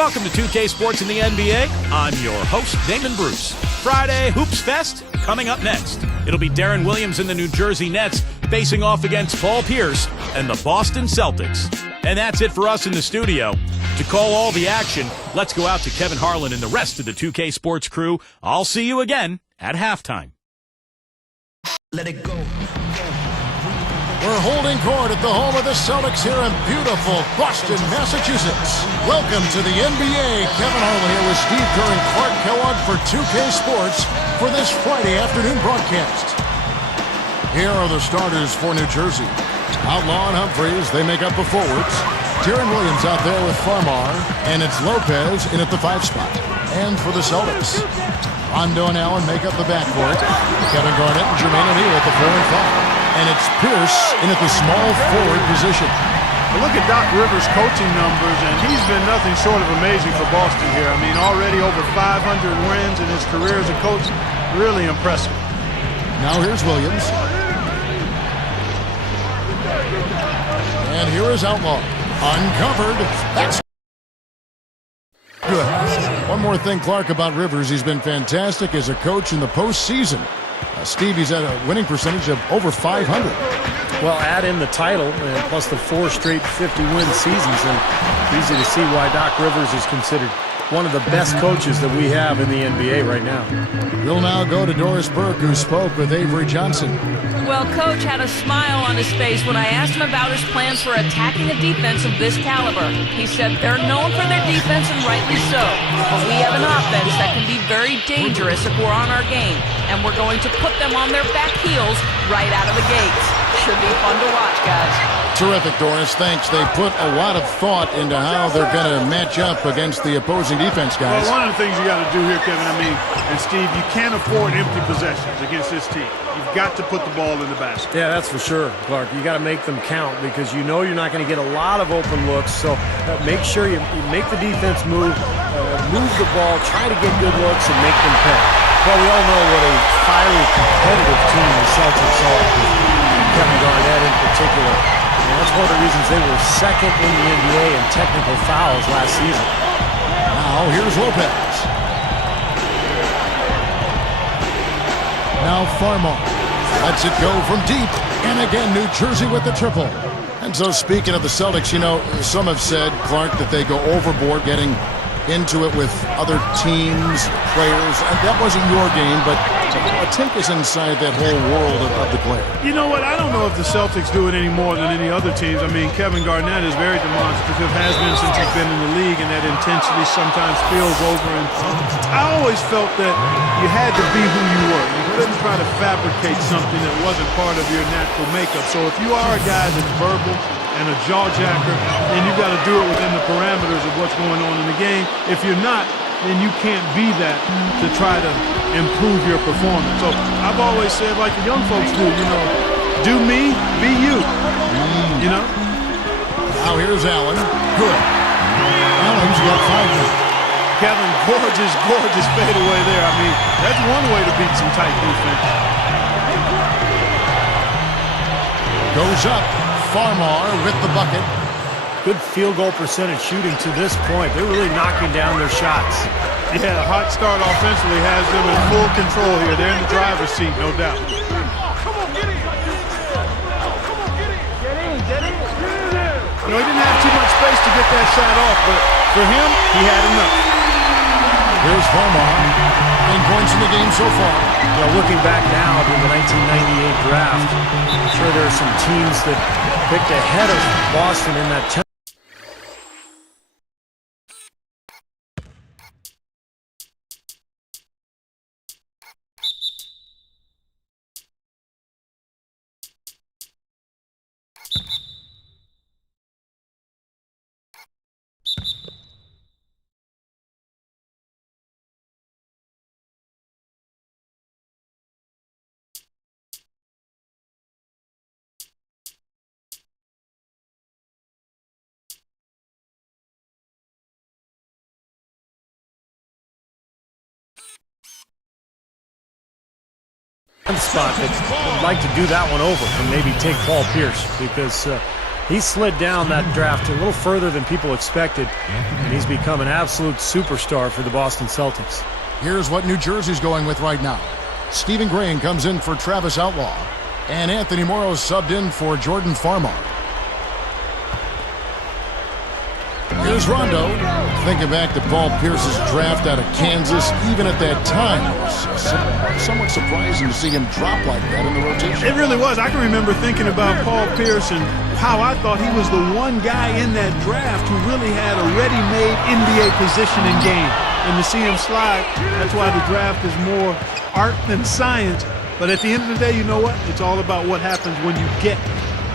Welcome to 2K Sports in the NBA. I'm your host, Damon Bruce. Friday Hoops Fest coming up next. It'll be Deron Williams and the New Jersey Nets facing off against Paul Pierce and the Boston Celtics. And that's it for us in the studio. To call all the action, let's go out to Kevin Harlan and the rest of the 2K Sports crew. I'll see you again at halftime. Let it go. We're holding court at the home of the Celtics here in beautiful Boston, Massachusetts. Welcome to the NBA. Kevin Harlan here with Steve Kerr and Clark Kellogg for 2K Sports for this Friday afternoon broadcast. Here are the starters for New Jersey. Outlaw and Humphries, they make up the forwards. Deron Williams out there with Farmar, and it's Lopez in at the 5 spot. And for the Celtics, Rondo and Allen make up the backcourt. Kevin Garnett and Jermaine O'Neal at the 4 and 5. And it's Pierce in at the small forward position. Well, look at Doc Rivers' coaching numbers, and he's been nothing short of amazing for Boston here. I mean, already over 500 wins in his career as a coach. Really impressive. Now here's Williams. And here is Outlaw. Uncovered. That's good. One more thing, Clark, about Rivers. He's been fantastic as a coach in the postseason. Steve, he's at a winning percentage of over 500. Well, add in the title and plus the 4 straight 50-win seasons, and easy to see why Doc Rivers is considered one of the best coaches that we have in the NBA right now. We'll now go to Doris Burke, who spoke with Avery Johnson. Well, Coach had a smile on his face when I asked him about his plans for attacking a defense of this caliber. He said they're known for their defense, and rightly so. But we have an offense that can be very dangerous if we're on our game, and we're going to put them on their back heels right out of the gates. Should be fun to watch, guys. Terrific, Doris. Thanks. They put a lot of thought into how they're going to match up against the opposing defense, guys. Well, one of the things you got to do here, Kevin, and Steve, you can't afford empty possessions against this team. You've got to put the ball in the basket. Yeah, that's for sure, Clark. You got to make them count because you know you're not going to get a lot of open looks. So make sure you make the defense move the ball, try to get good looks, and make them pay. Well, we all know what a fiery, competitive team the Celtics are, with Kevin Garnett in particular. And that's one of the reasons they were second in the NBA in technical fouls last season. Now here's Lopez. Now Farmar lets it go from deep. And again, New Jersey with the triple. And so speaking of the Celtics, you know, some have said, Clark, that they go overboard getting into it with other teams, players. And that wasn't your game, but take us inside that whole world of the player. You know what? I don't know if the Celtics do it any more than any other teams. I mean, Kevin Garnett is very demonstrative, has been since he's been in the league, and that intensity sometimes spills over. And I always felt that you had to be who you were. You couldn't try to fabricate something that wasn't part of your natural makeup. So if you are a guy that's verbal and a jaw-jacker, then you've got to do it within the parameters of what's going on in the game. If you're not, then you can't be that to try to improve your performance. So I've always said, like the young folks do, you know, do me, be you, you know? Now here's Allen. Good. Allen's got 5 minutes. Kevin, gorgeous fadeaway there. I mean, that's one way to beat some tight defense. Goes up. Farmar with the bucket. Good field goal percentage shooting to this point. They're really knocking down their shots. Yeah, a hot start offensively has them in full control here. They're in the driver's seat, no doubt. You know, he didn't have too much space to get that shot off, but for him, he had enough. Here's Farmar. 9 points in the game so far. You know, looking back now to the 1998 draft, I'm sure there are some teams that picked ahead of Boston in that 10. Spot that would like to do that one over and maybe take Paul Pierce because He slid down that draft a little further than people expected, and he's become an absolute superstar for the Boston Celtics. Here's what New Jersey's going with right now. Stephen Green comes in for Travis Outlaw, and Anthony Morrow subbed in for Jordan Farmar. Here's Rondo. Thinking back to Paul Pierce's draft out of Kansas, even at that time, it was somewhat surprising to see him drop like that in the rotation. It really was. I can remember thinking about Paul Pierce and how I thought he was the one guy in that draft who really had a ready-made NBA position and game. And to see him slide, that's why the draft is more art than science. But at the end of the day, you know what? It's all about what happens when you get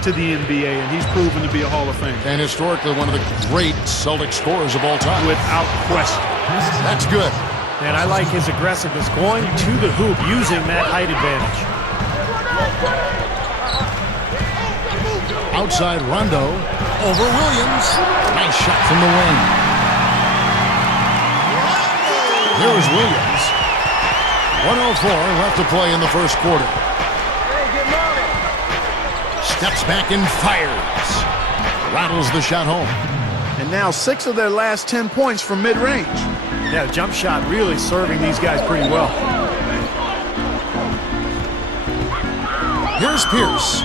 to the NBA, and he's proven to be a Hall of Fame. And historically, one of the great Celtic scorers of all time. Without question. That's good. And I like his aggressiveness, going to the hoop, using that height advantage. Outside Rondo, over Williams. Nice shot from the wing. Here's Williams. 1:04 left to play in the first quarter. Steps back and fires. Rattles the shot home. And now 6 of their last 10 points from mid-range. Yeah, jump shot really serving these guys pretty well. Here's Pierce.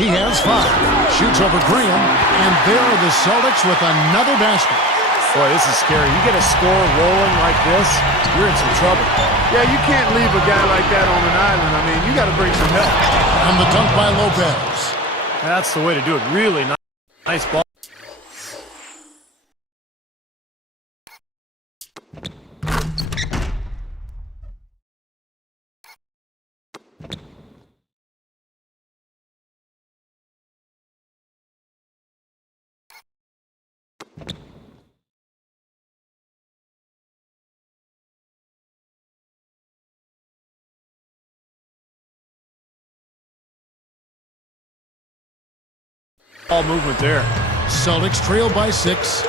He has 5. Shoots over Graham. And there are the Celtics with another basket. Boy, this is scary. You get a score rolling like this, you're in some trouble. Yeah, you can't leave a guy like that on an island. I mean, you got to bring some help. And the dunk by Lopez. That's the way to do it. Really nice ball. Ball movement there. Celtics trail by 6.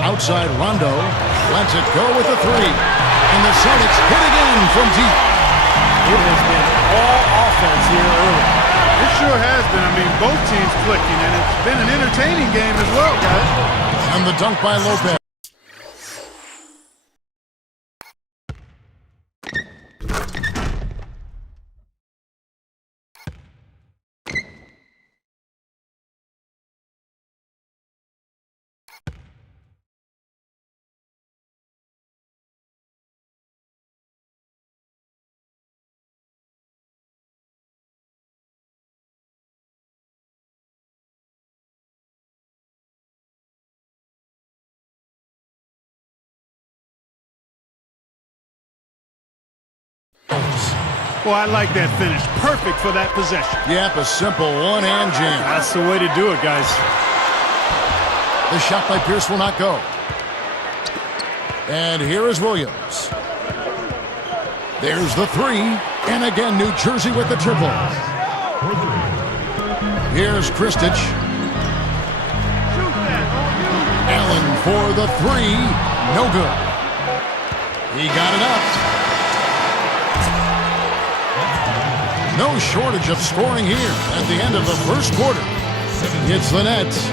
Outside Rondo. Lets it go with the 3. And the Celtics hit again from deep. It has been all offense here early. It sure has been. I mean, both teams clicking, and it's been an entertaining game as well, guys. And the dunk by Lopez. Well, I like that finish. Perfect for that possession. Yep, a simple one-hand jam. That's the way to do it, guys. The shot by Pierce will not go. And here is Williams. There's the 3. And again, New Jersey with the triple. Here's Kristich. Allen for the 3. No good. He got it up. No shortage of scoring here at the end of the first quarter. It's the Nets.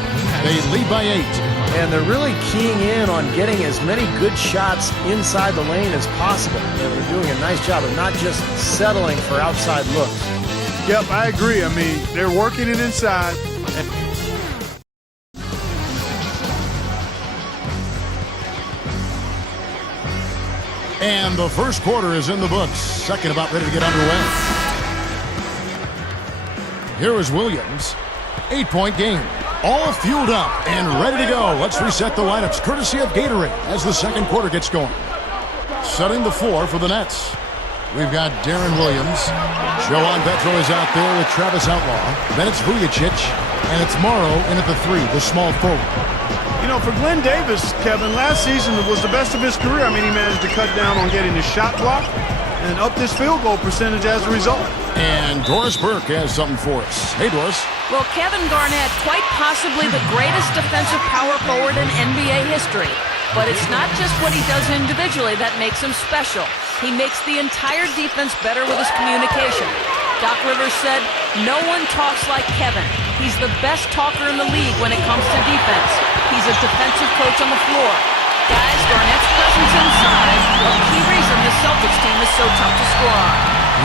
They lead by 8. And they're really keying in on getting as many good shots inside the lane as possible. And they're doing a nice job of not just settling for outside looks. Yep, I agree. I mean, they're working it inside. And the first quarter is in the books. Second about ready to get underway. Here is Williams. 8-point game. All fueled up and ready to go. Let's reset the lineups courtesy of Gatorade as the second quarter gets going. Setting the floor for the Nets. We've got Darren Williams. Joan Petro is out there with Travis Outlaw. Then it's Vujacic. And it's Morrow in at the 3, the small forward. You know, for Glenn Davis, Kevin, last season was the best of his career. I mean, he managed to cut down on getting his shot blocked and up this field goal percentage as a result. And Doris Burke has something for us. Hey, Doris. Well, Kevin Garnett, quite possibly the greatest defensive power forward in NBA history. But it's not just what he does individually that makes him special. He makes the entire defense better with his communication. Doc Rivers said, "No one talks like Kevin. He's the best talker in the league when it comes to defense. He's a defensive coach on the floor." Guys, Garnett's presence inside, a key reason the Celtics team is so tough to score on.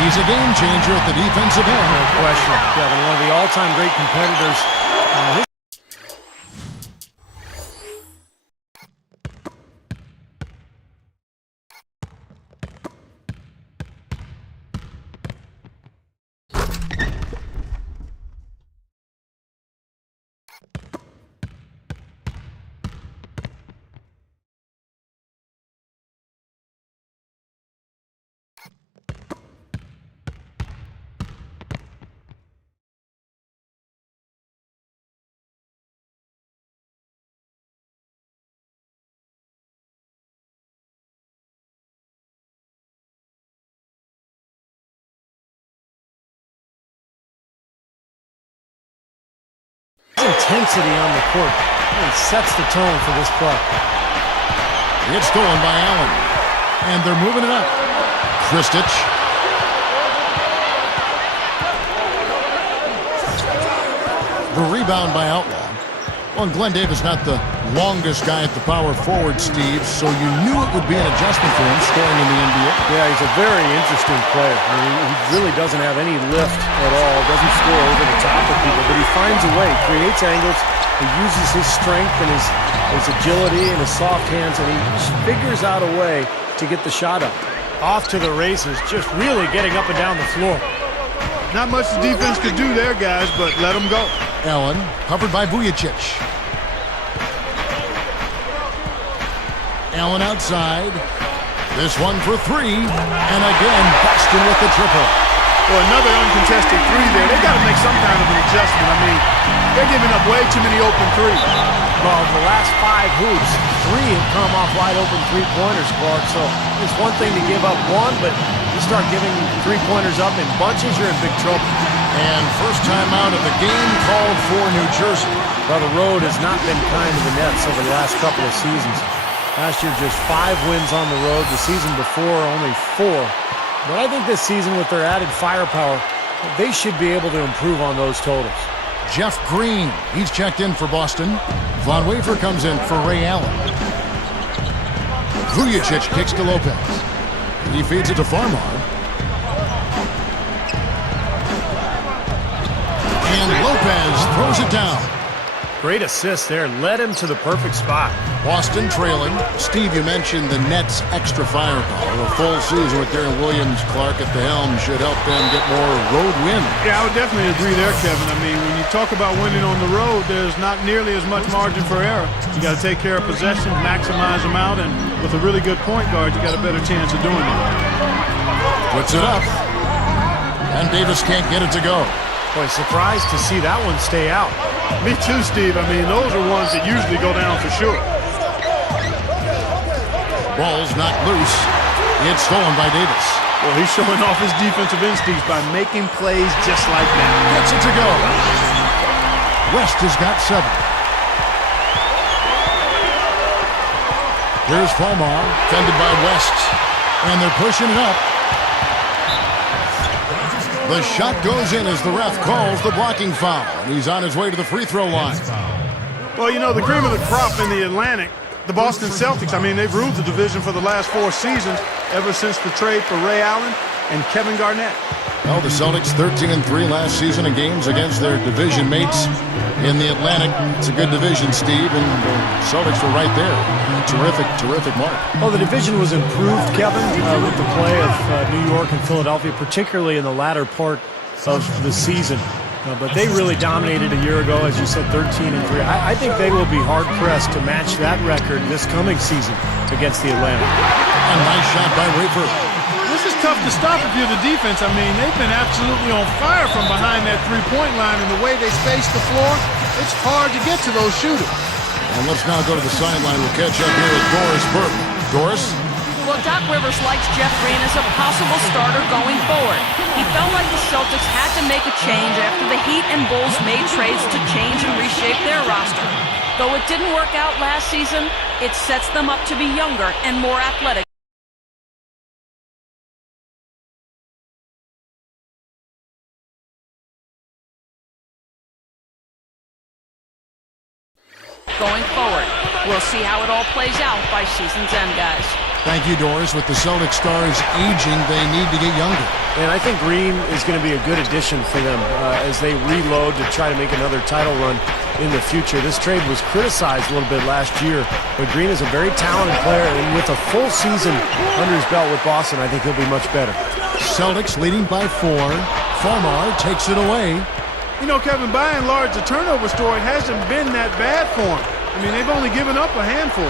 He's a game changer at the defensive end. No question. Kevin, one of the all-time great competitors. Intensity on the court really sets the tone for this play. It's stolen by Allen. And they're moving it up. Kristich. The rebound by Outlaw. Well, Glenn Davis not the longest guy at the power forward, Steve, so you knew it would be an adjustment for him scoring in the NBA. Yeah, he's a very interesting player. I mean, he really doesn't have any lift at all, doesn't score over the top of people, but he finds a way, creates angles, he uses his strength and his agility and his soft hands, and he figures out a way to get the shot up. Off to the races, just really getting up and down the floor. Not much the defense could do there, guys, but let them go. Allen, covered by Vujacic. Allen outside. This one for three. And again, Boston with the triple. Well, another uncontested three there. They got to make some kind of an adjustment. I mean, they're giving up way too many open threes. Well, the last 5 hoops, 3 have come off wide open three-pointers, Clark. So it's one thing to give up one, but you start giving three-pointers up in bunches, you're in big trouble. And first time out of the game called for New Jersey. Well, the road has not been kind to the Nets over the last couple of seasons. Last year, just 5 wins on the road. The season before, only 4. But I think this season, with their added firepower, they should be able to improve on those totals. Jeff Green, he's checked in for Boston. Von Wafer comes in for Ray Allen. Vujacic kicks to Lopez. He feeds it to Farmar. And Lopez throws it down. Great assist there. Led him to the perfect spot. Boston trailing. Steve, you mentioned the Nets' extra firepower. A full season with Darren Williams, Clark at the helm should help them get more road wins. Yeah, I would definitely agree there, Kevin. I mean, when you talk about winning on the road, there's not nearly as much margin for error. You got to take care of possession, maximize them out, and with a really good point guard, you got a better chance of doing it. Puts it up. And Davis can't get it to go. Boy, surprised to see that one stay out. Me too, Steve. I mean, those are ones that usually go down for sure. Ball's knocked loose. It's stolen by Davis. Well, he's showing off his defensive instincts by making plays just like that. Gets it to go. West has got 7. Here's Farmar, fended by West. And they're pushing it up. The shot goes in as the ref calls the blocking foul. And he's on his way to the free throw line. Well, you know, the cream of the crop in the Atlantic, the Boston Celtics, I mean, they've ruled the division for the last 4 seasons, ever since the trade for Ray Allen and Kevin Garnett. Well, the Celtics 13-3 last season in games against their division mates in the Atlantic. It's a good division, Steve, and the Celtics were right there. Terrific mark. Well, the division was improved, Kevin, with the play of New York and Philadelphia, particularly in the latter part of the season. But they really dominated a year ago, as you said, 13-3. I think they will be hard-pressed to match that record this coming season against the Atlantic. A nice shot by Wafer. This is tough to stop if you're the defense. I mean, they've been absolutely on fire from behind that three-point line, and the way they space the floor, it's hard to get to those shooters. And let's now go to the sideline. We'll catch up here with Doris Burke. Doris? Well, Doc Rivers likes Jeff Green as a possible starter going forward. He felt like the Celtics had to make a change after the Heat and Bulls made trades to change and reshape their roster. Though it didn't work out last season, it sets them up to be younger and more athletic. going forward. We'll see how it all plays out by season's end, guys. Thank you, Doris. With the Celtic stars aging, they need to get younger. And I think Green is going to be a good addition for them as they reload to try to make another title run in the future. This trade was criticized a little bit last year, but Green is a very talented player, and with a full season under his belt with Boston, I think he'll be much better. Celtics leading by 4. Farmar takes it away. You know, Kevin, by and large, the turnover story hasn't been that bad for him. I mean, they've only given up a handful.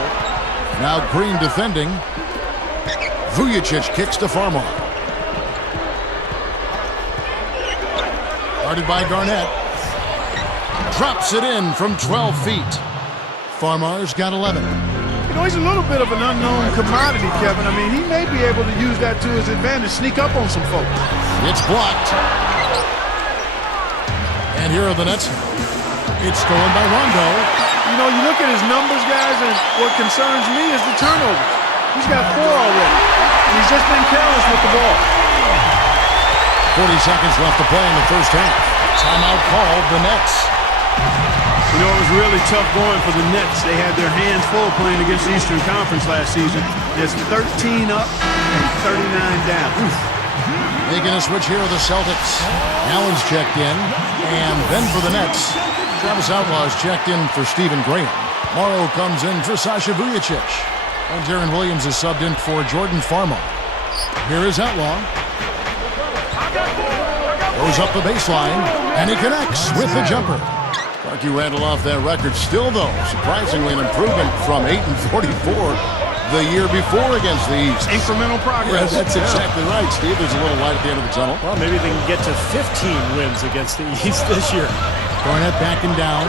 Now Green defending. Vujicic kicks to Farmar. Guarded by Garnett. Drops it in from 12 feet. Farmar's got 11. You know, he's a little bit of an unknown commodity, Kevin. I mean, he may be able to use that to his advantage, sneak up on some folks. It's blocked. And here are the Nets. It's stolen by Rondo. You know, you look at his numbers, guys, and what concerns me is the turnovers. He's got 4 already. And he's just been careless with the ball. 40 seconds left to play in the first half. Timeout called the Nets. You know, it was really tough going for the Nets. They had their hands full playing against the Eastern Conference last season. It's 13 up and 39 down. Oof. Making a switch here with the Celtics. Allen's checked in. And then for the Nets, Travis Outlaw's checked in for Stephen Graham. Morrow comes in for Sasha Vujicic. And Darren Williams is subbed in for Jordan Farmar. Here is Outlaw. Goes up the baseline, and he connects with the jumper. Clark, you rattle off that record. Still, though, surprisingly an improvement from 8 and 44 the year before against the East. Incremental progress. Yeah, that's exactly right, Steve. There's a little light at the end of the tunnel. Well, maybe they can get to 15 wins against the East this year. Garnett backing down.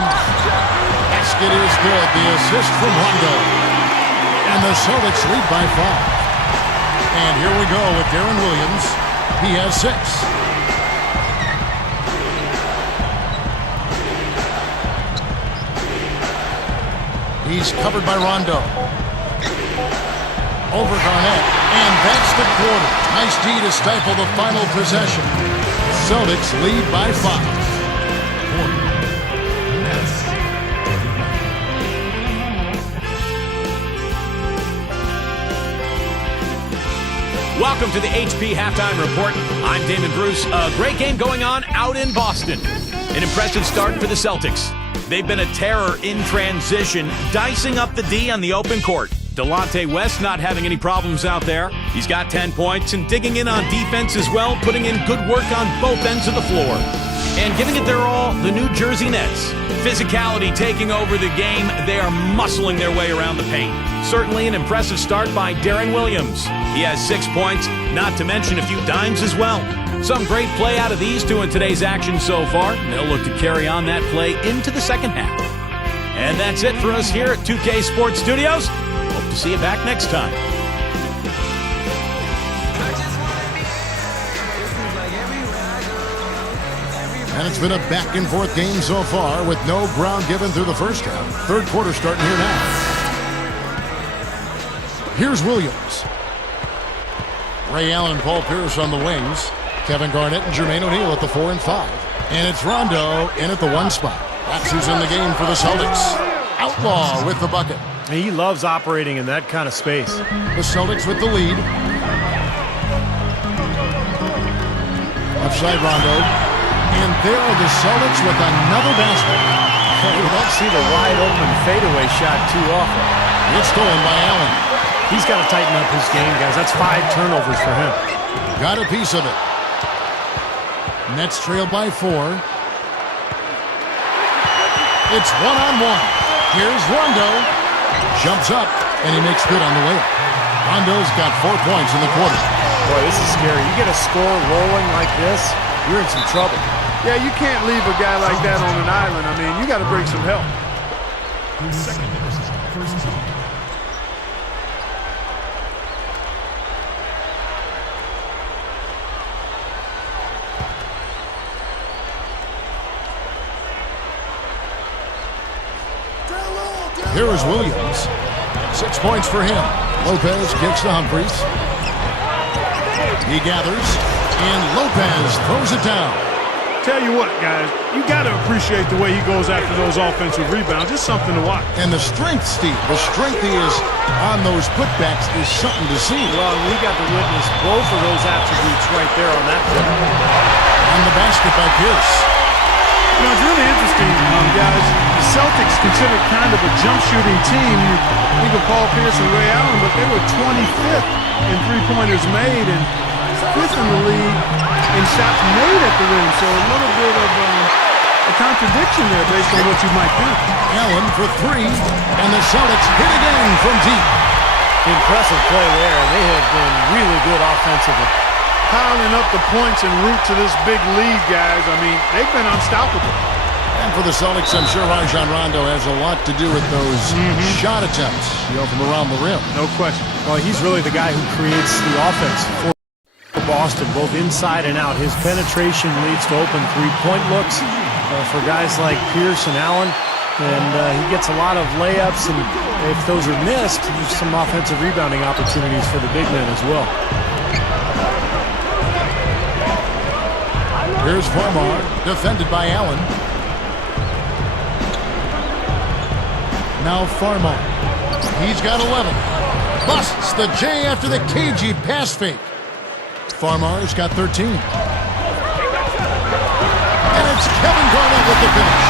Basket is good. The assist from Rondo. And the Celtics lead by 5. And here we go with Darren Williams. He has 6. He's covered by Rondo. Over Garnett. And that's the quarter. Nice D to stifle the final possession. Celtics lead by 5. Welcome to the HP Halftime Report. I'm Damon Bruce. A great game going on out in Boston. An impressive start for the Celtics. They've been a terror in transition, dicing up the D on the open court. Delonte West not having any problems out there. He's got 10 points and digging in on defense as well, putting in good work on both ends of the floor. And giving it their all, the New Jersey Nets. Physicality taking over the game. They are muscling their way around the paint. Certainly an impressive start by Darren Williams. He has 6 points, not to mention a few dimes as well. Some great play out of these two in today's action so far. They'll look to carry on that play into the second half. And that's it for us here at 2K Sports Studios. Hope to see you back next time. And it's been a back-and-forth game so far with no ground given through the first half. Third quarter starting here now. Here's Williams. Ray Allen and Paul Pierce on the wings. Kevin Garnett and Jermaine O'Neal at the 4 and 5. And it's Rondo in at the 1 spot. That's who's in the game for the Celtics. Outlaw with the bucket. He loves operating in that kind of space. The Celtics with the lead. Offside Rondo. And there are the Celtics with another basket. We don't see the wide open fadeaway shot too often. It's stolen by Allen. He's got to tighten up his game, guys. That's 5 turnovers for him. Got a piece of it. Nets trail by 4. It's 1-on-1. Here's Rondo. Jumps up, and he makes good on the layup. Rondo's got 4 points in the quarter. Boy, this is scary. You get a score rolling like this, you're in some trouble. Yeah, you can't leave a guy like that on an island. I mean, you got to bring some help. Here is Williams. 6 points for him. Lopez kicks to Humphries. He gathers, and Lopez throws it down. Tell you what, guys, you got to appreciate the way he goes after those offensive rebounds. It's something to watch. And the strength, Steve, the strength he is on those putbacks is something to see. Well, we got to witness both of those attributes right there on that play. On the basket by Pierce. You know, it's really interesting, guys. The Celtics considered kind of a jump shooting team. You think of Paul Pierce and Ray Allen, but they were 25th in three-pointers made and 5th in the league in shots made at the rim. So a little bit of a contradiction there based on what you might think. Allen for three, and the Celtics hit again from deep. Impressive play there. They have been really good offensively. Piling up the points en route to this big lead, guys. I mean, they've been unstoppable. And for the Celtics, I'm sure Rajon Rondo has a lot to do with those shot attempts, from around the rim. No question. Well, he's really the guy who creates the offense for Boston, both inside and out. His penetration leads to open three-point looks for guys like Pierce and Allen. And he gets a lot of layups, and if those are missed, there's some offensive rebounding opportunities for the big men as well. Here's Farmar, defended by Allen. Now Farmar. He's got 11. Busts the J after the cagey pass fake. Farmar's got 13. And it's Kevin Garnett with the finish.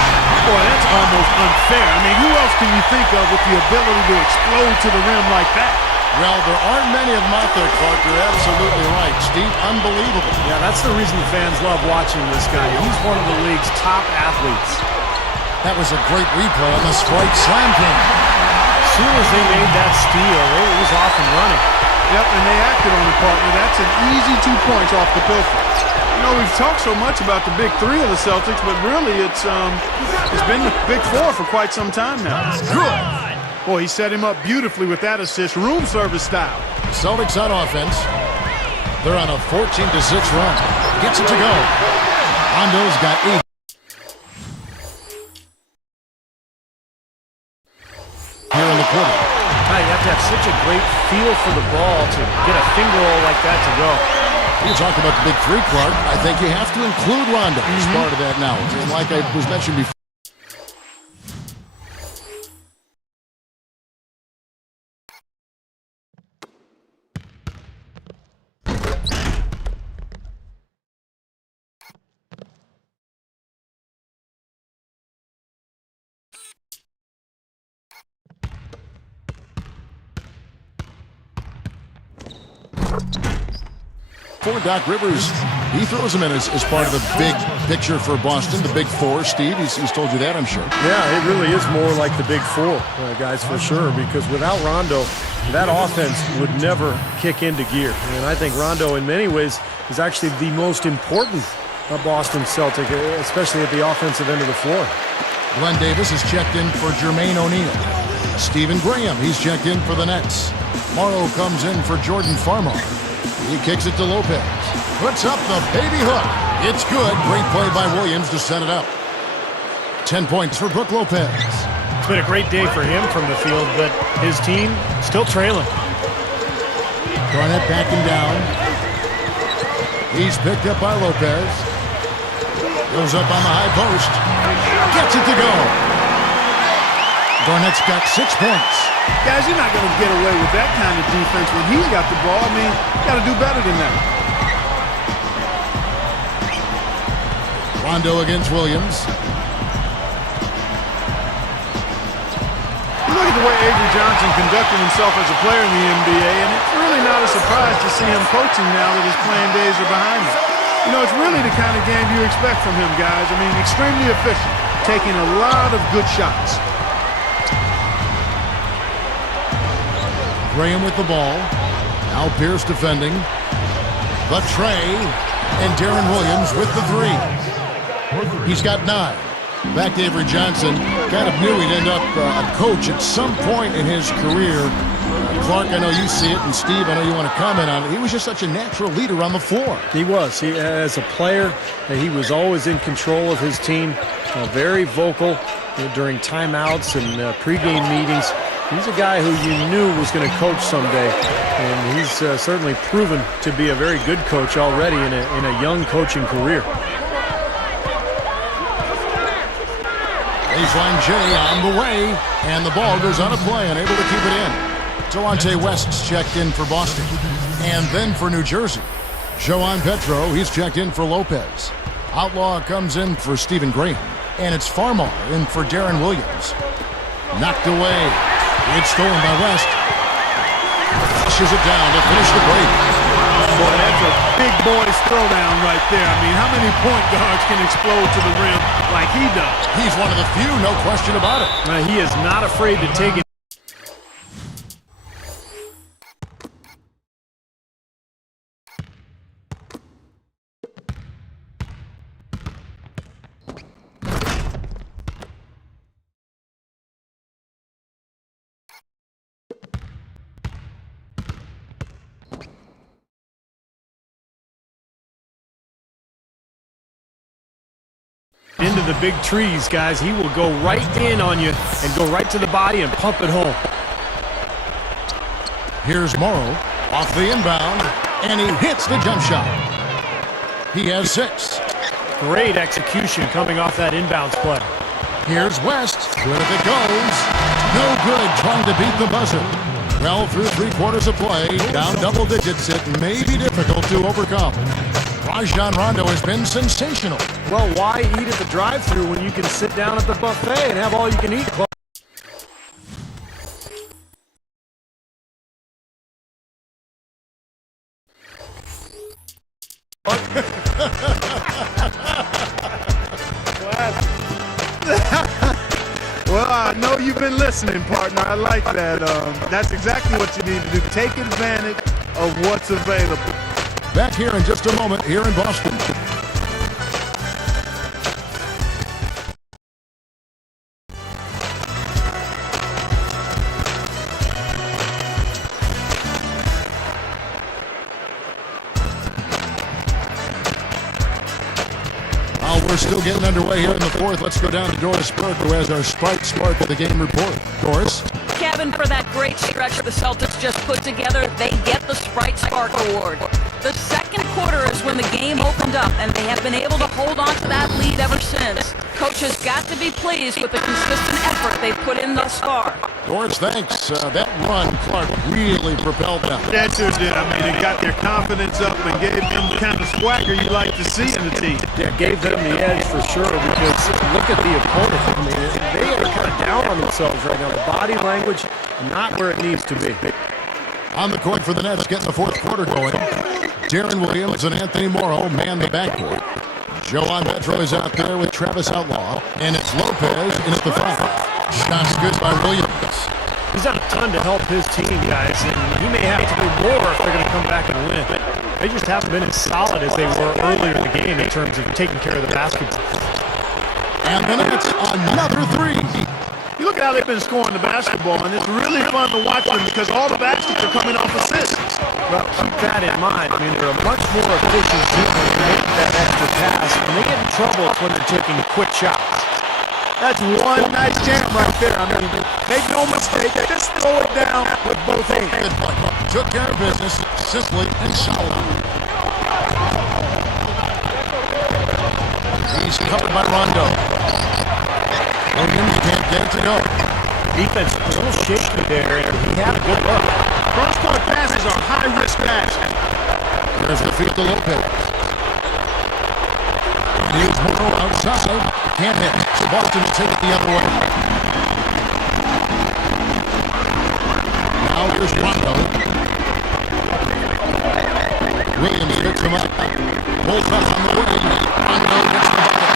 Boy, that's almost unfair. I mean, who else can you think of with the ability to explode to the rim like that? Well, there aren't many of them out there, Clark. You're absolutely right. Steve, unbelievable. Yeah, that's the reason the fans love watching this guy. He's one of the league's top athletes. That was a great replay on the Sprite Slam King. As soon as they made that steal, it was off and running. Yep, and they acted on it, partner. That's an easy 2 points off the pilfer. You know, we've talked so much about the big three of the Celtics, but really it's been the big four for quite some time now. Good. Boy, he set him up beautifully with that assist, room service style. Celtics on offense. They're on a 14-6 run. Gets it to go. Rondo's got 8. Here in the quarter. You have to have such a great feel for the ball to get a finger roll like that to go. You talked about the big three, Clark. I think you have to include Rondo as part of that now. Like I was mentioned before. For Doc Rivers, he throws him in as part of the big picture for Boston, the big four. Steve, he's told you that, I'm sure. Yeah, it really is more like the big four, guys, for sure, because without Rondo, that offense would never kick into gear. And I think Rondo, in many ways, is actually the most important Boston Celtic, especially at the offensive end of the floor. Glenn Davis is checked in for Jermaine O'Neal. Stephen Graham, he's checked in for the Nets. Morrow comes in for Jordan Farmar. He kicks it to Lopez. Puts up the baby hook. It's good. Great play by Williams to set it up. 10 points for Brook Lopez. It's been a great day for him from the field, but his team still trailing. Garnett backing down. He's picked up by Lopez. Goes up on the high post. Gets it to go. Garnett's got 6 points. Guys, you're not going to get away with that kind of defense when he's got the ball. I mean, you got to do better than that. Rondo against Williams. You look at the way Avery Johnson conducted himself as a player in the NBA, and it's really not a surprise to see him coaching now that his playing days are behind him. You know, it's really the kind of game you expect from him, guys. I mean, extremely efficient, taking a lot of good shots. Graham with the ball. Now Pierce defending. The tray. And Darren Williams with the three. He's got 9. Back to Avery Johnson. Kind of knew he'd end up a coach at some point in his career. Clark, I know you see it, and Steve, I know you want to comment on it. He was just such a natural leader on the floor. He was. As a player, he was always in control of his team. Very vocal during timeouts and pregame meetings. He's a guy who you knew was going to coach someday, and he's certainly proven to be a very good coach already in a young coaching career. Baseline J on the way, and the ball goes out of play, and able to keep it in. Delonte West's checked in for Boston. And then for New Jersey, Joan Petro, he's checked in for Lopez. Outlaw comes in for Stephen Graham, and it's Farmar in for Darren Williams. Knocked away. It's stolen by West. Pushes it down to finish the break. Boy, that's a big boy's throwdown right there. I mean, how many point guards can explode to the rim like he does? He's one of the few, no question about it. He is not afraid to take it. Into the big trees, guys. He will go right in on you and go right to the body and pump it home. Here's Morrow off the inbound, and he hits the jump shot. He has 6. Great execution coming off that inbounds play. Here's West. Good if it goes. No good trying to beat the buzzer. Well, through 3/4 of play, down double digits, it may be difficult to overcome. Rajon Rondo has been sensational. Well, why eat at the drive-thru when you can sit down at the buffet and have all you can eat? Well, I know you've been listening, partner. I like that. That's exactly what you need to do. Take advantage of what's available. Back here in just a moment here in Boston. We're still getting underway here in the 4th. Let's go down to Doris Burke, who has our Sprite Spark of the game report. Doris? Kevin, for that great stretch the Celtics just put together, they get the Sprite Spark Award. The second quarter is when the game opened up, and they have been able to hold on to that lead ever since. Coach has got to be pleased with the consistent effort they've put in thus far. Doris, thanks. That run, Clark, really propelled them. That sure did. I mean, it got their confidence up and gave them the kind of swagger you like to see in the team. Yeah, gave them the edge for sure, because look at the opponent. I mean, they are kind of down on themselves right now. The body language, not where it needs to be. On the court for the Nets, getting the 4th quarter going. Darren Williams and Anthony Morrow man the backcourt. Joan Petro is out there with Travis Outlaw, and it's Lopez in at the 5. Shots good by Williams. He's done a ton to help his team, guys, and he may have to do more if they're going to come back and win. They just haven't been as solid as they were earlier in the game in terms of taking care of the basketball. And then it's another 3. You look at how they've been scoring the basketball, and it's really fun to watch them because all the baskets are coming off assists. Well, keep that in mind. I mean, they're a much more efficient team when they make that extra pass. When they get in trouble, it's when they're taking quick shots. That's one nice jam right there. I mean, make no mistake, they just throw it down with both hands. Good point. Took care of business simply and solidly. He's covered by Rondo. Williams can't get it to go. Defense a little shaky there, and he had a good look. Cross-court passes are high-risk passes. There's the feed to Lopez. And here's Morrow outside. Can't hit. So Boston will take it the other way. Now here's Rondo. Williams picks him up. Pulls up on the wing. Rondo gets the bucket.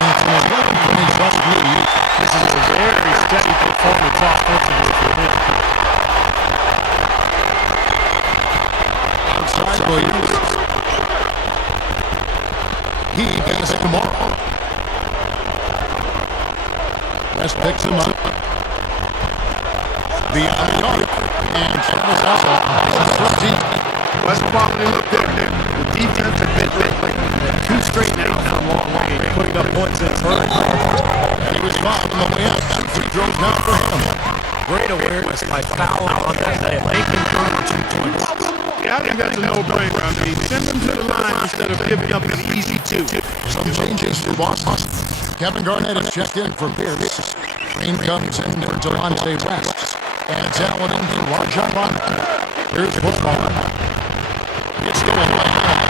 And it's an 11-point Boston lead. This is a very steady performance offensively for him. Outside Williams. He gets it tomorrow. West picks him up. Beyond the arc. And Travis Outlaw. West quality look good there. The defense has been lit. 2 straight now from long range, putting up points in his hurry. And he was fouled on the way up. 2 free throws now for him. Great awareness by Fowler on that play. They can turn 2 points. Yeah, I think that's a no-brainer. I mean, send them to the line instead of giving up an easy 2. Some changes for Boston. Kevin Garnett is checked in for Pierce. Green comes in for Delonte West. And it's Allen in for Rajon Rondo. Here's football. It's still in line.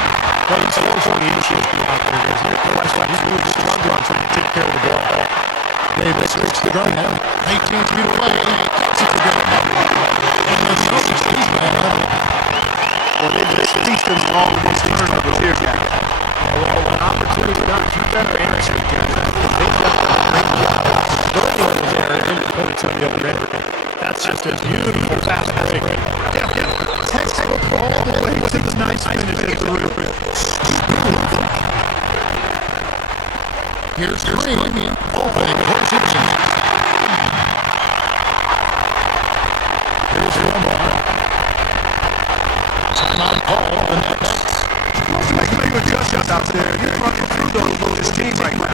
But he's also the issue out there. There's no question. He's really struggling trying to take care of the ball. Davis switch to Garnett. 18 feet away. Gets it to Garnett. And the Celtics lead by 11. Well, they've released them from all of these turnovers here, guys. Well, an opportunity not to better answer. They've done a great job. Sterling was there and didn't put it to the other end. That's just a beautiful fast break. Textbook all the way to the ninth minute of the room. Here's Green. Opening close it in. Here's Lamar. Time on call. The next. Make adjustments out there. You're running through those with this team right now.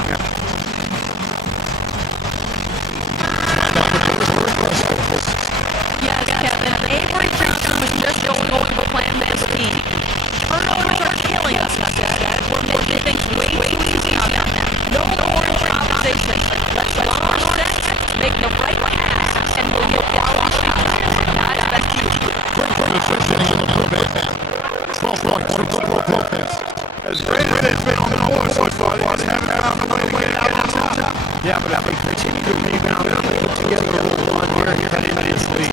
Yes, Kevin. Avery Johnson was just going over the plan this team. Turnovers are killing us. We're making things way too easy on them. No more improvisation. Let's run our sets, make the right pass, and we'll get quality shots. Not expecting you. Getting in the blue band. 12 points for Brook Lopez. As great as they've been on the board so far, they just haven't found a way to get out on top. Yeah, but if they continue to rebound and put together a little run here, you're heading into this league.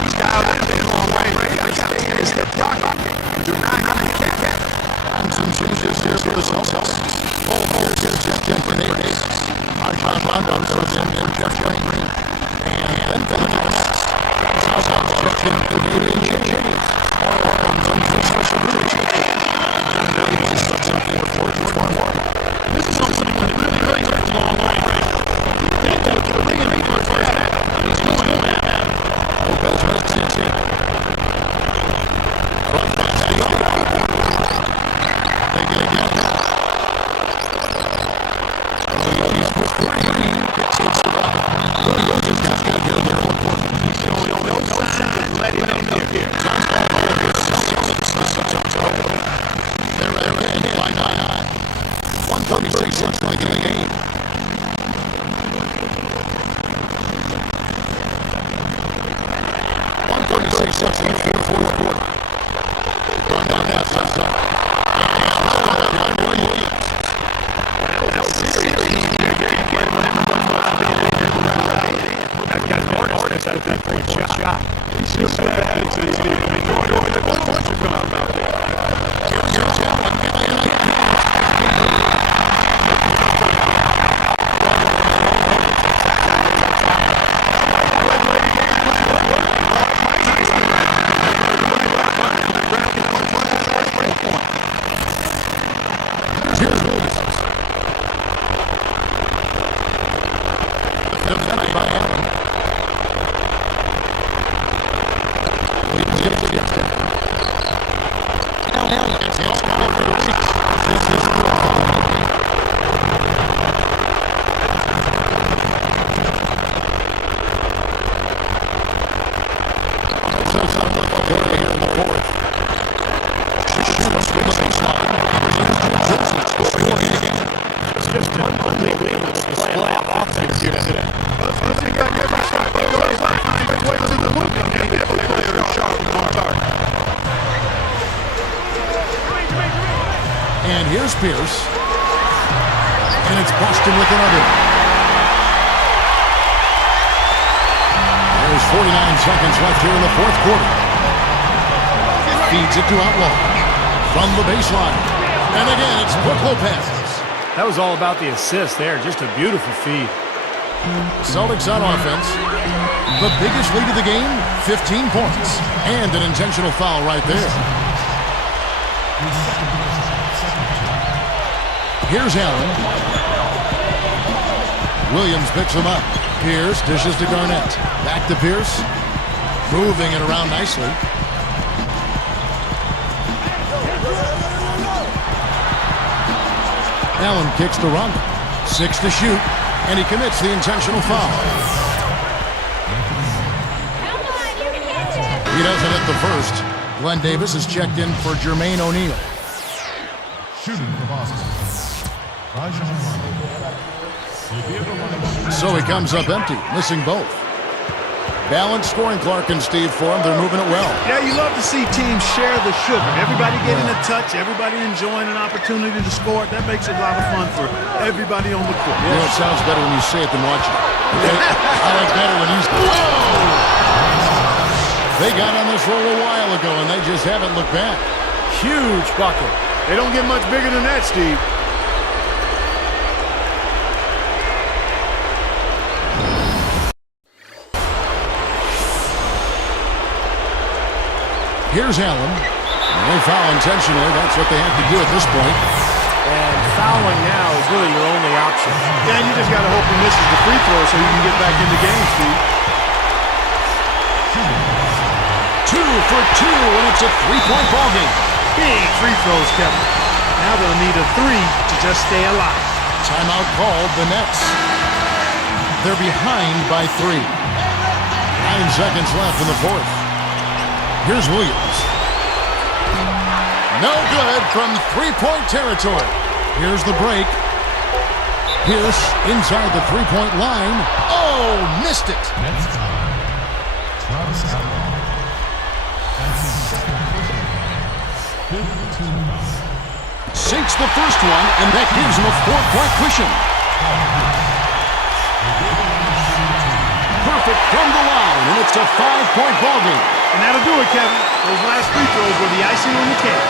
He's dialed in the long way. He got to stay in his hip pocket. Do not get that. Some changes here for the Celtics. Here's checked in for Nate Davis. Rajon Rondo goes in for Jeff Green. And then for the next. Southhouse checked in for Nate James. This is something that really goes a long way. They're bringing me for first half. He's doing that. Lopez makes it. They get it. He's for 40. Gets it to the Williams has got to get a little one. He's the only sign. Let him know here. They're in by 9. 136 left in the game. Left in the fourth quarter. Run down that side. That guy's hard. That's a great shot. He's just so bad. He's enjoying it. What bunch of going out there? And here's Pierce. And it's Boston with another. There's 49 seconds left here in the fourth quarter. Feeds it to Outlaw. From the baseline. And again, it's Brook Lopez. That was all about the assist there. Just a beautiful feed. Celtics on offense. The biggest lead of the game, 15 points. And an intentional foul right there. Here's Allen. Williams picks him up. Pierce dishes to Garnett. Back to Pierce. Moving it around nicely. Allen kicks to Rondo. 6 to shoot. And he commits the intentional foul. He doesn't hit the first. Glenn Davis is checked in for Jermaine O'Neal. Shooting for Boston. So he comes up empty, missing both. Balanced scoring, Clark and Steve, for him. They're moving it well. Yeah, you love to see teams share the sugar. Everybody getting a touch, everybody enjoying an opportunity to score. That makes it a lot of fun for everybody on the court. You know, it sounds better when you say it than watch it. Okay? I like better when you... Whoa! They got on this roll a while ago, and they just haven't looked back. Huge bucket. They don't get much bigger than that, Steve. Here's Allen. And they foul intentionally. That's what they have to do at this point. And fouling now is really your only option. Yeah, you just got to hope he misses the free throw so you can get back in the game, Steve. 2 for 2, and it's a three-point ball game. Big free throws, Kevin. Now they'll need a 3 to just stay alive. Timeout called, the Nets. They're behind by 3. 9 seconds left in the fourth. Here's Williams. No good from three-point territory. Here's the break. Pierce inside the three-point line. Oh, missed it. Sinks the first one, and that gives him a 4-point cushion. Perfect from the line, and it's a 5-point ball game. And that'll do it, Kevin. Those last free throws were the icing on the cake.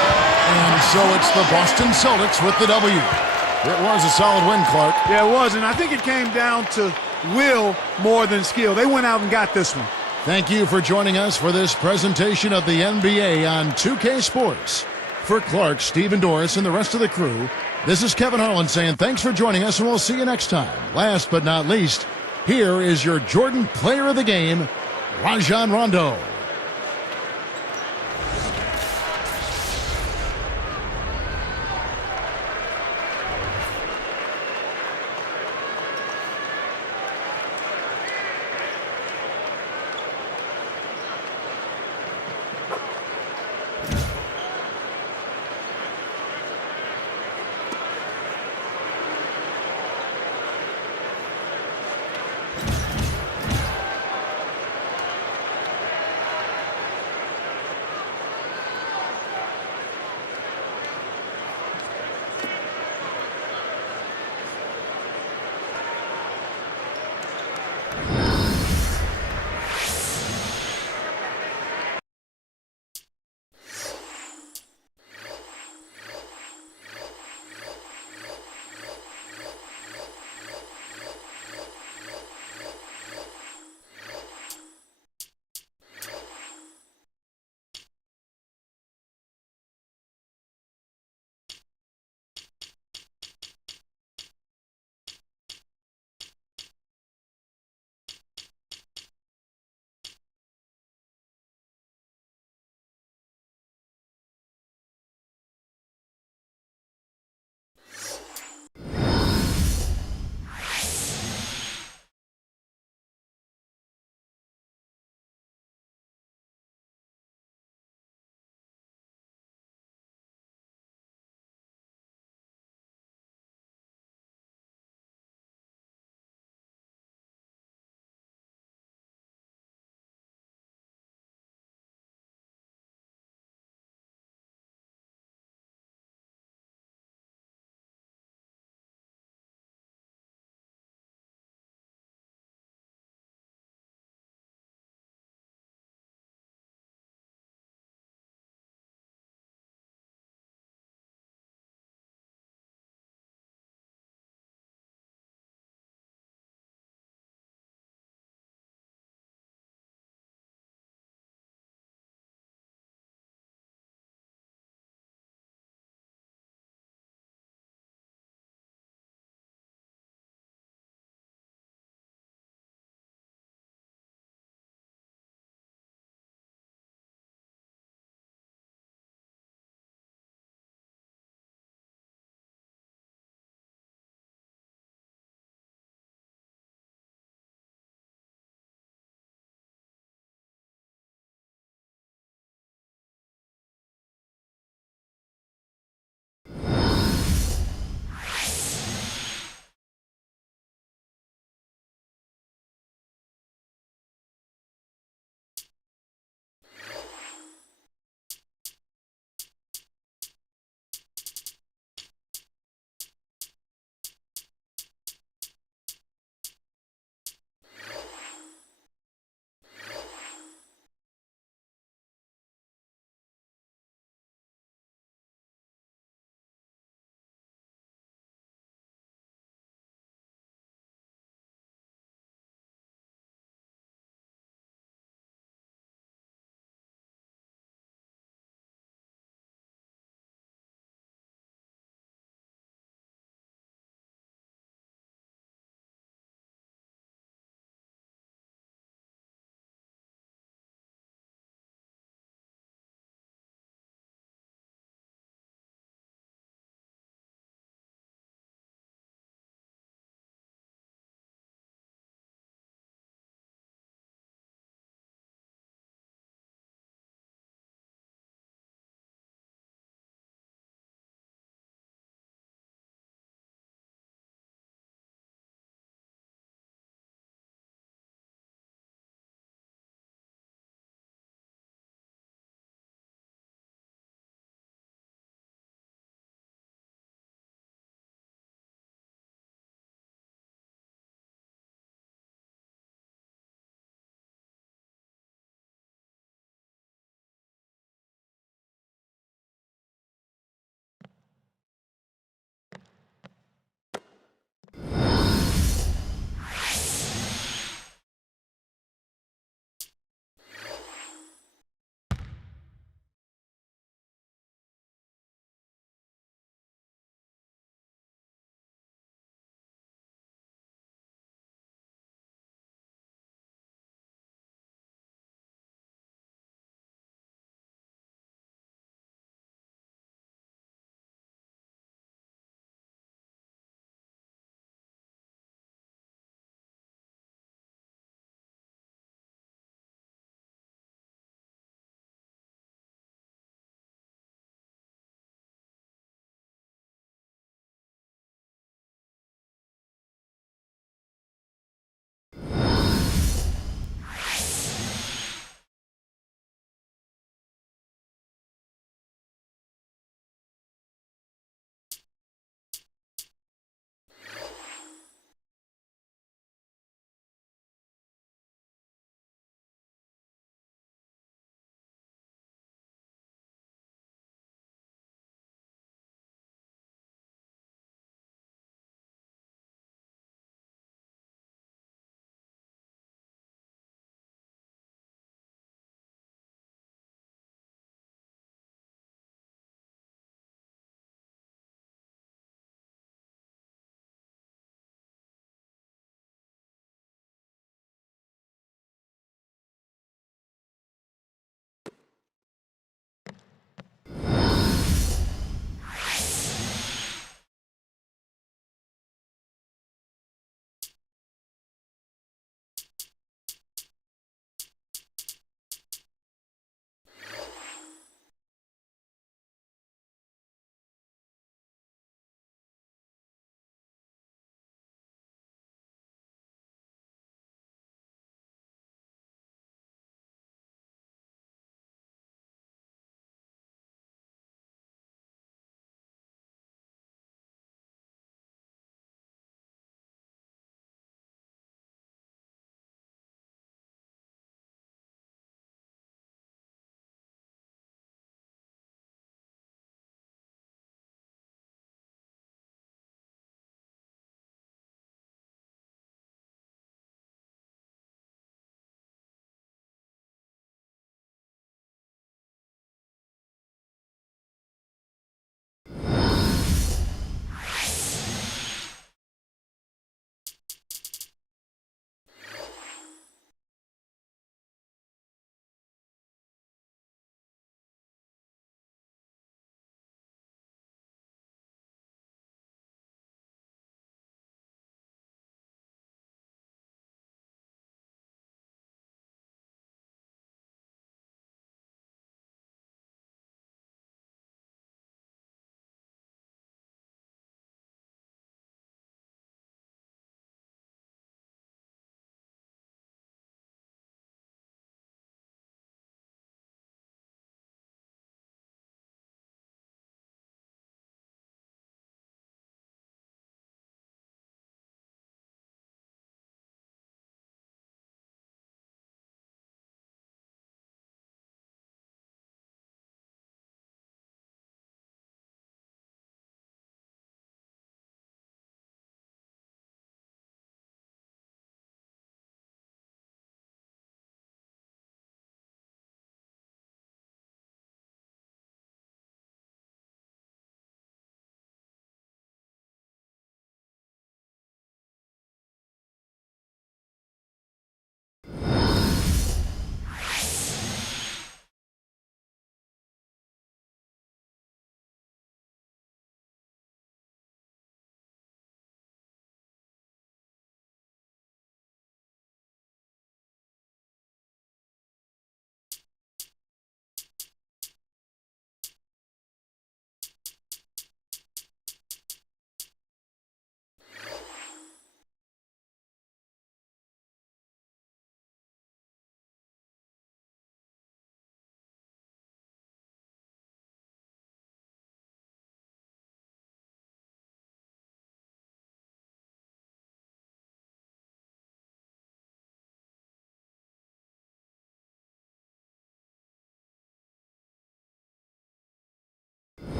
And so it's the Boston Celtics with the W. It was a solid win, Clark. Yeah, it was, and I think it came down to will more than skill. They went out and got this one. Thank you for joining us for this presentation of the NBA on 2K Sports. For Clark, Steve, and Doris, and the rest of the crew, this is Kevin Harlan saying thanks for joining us, and we'll see you next time. Last but not least, here is your Jordan Player of the Game, Rajon Rondo.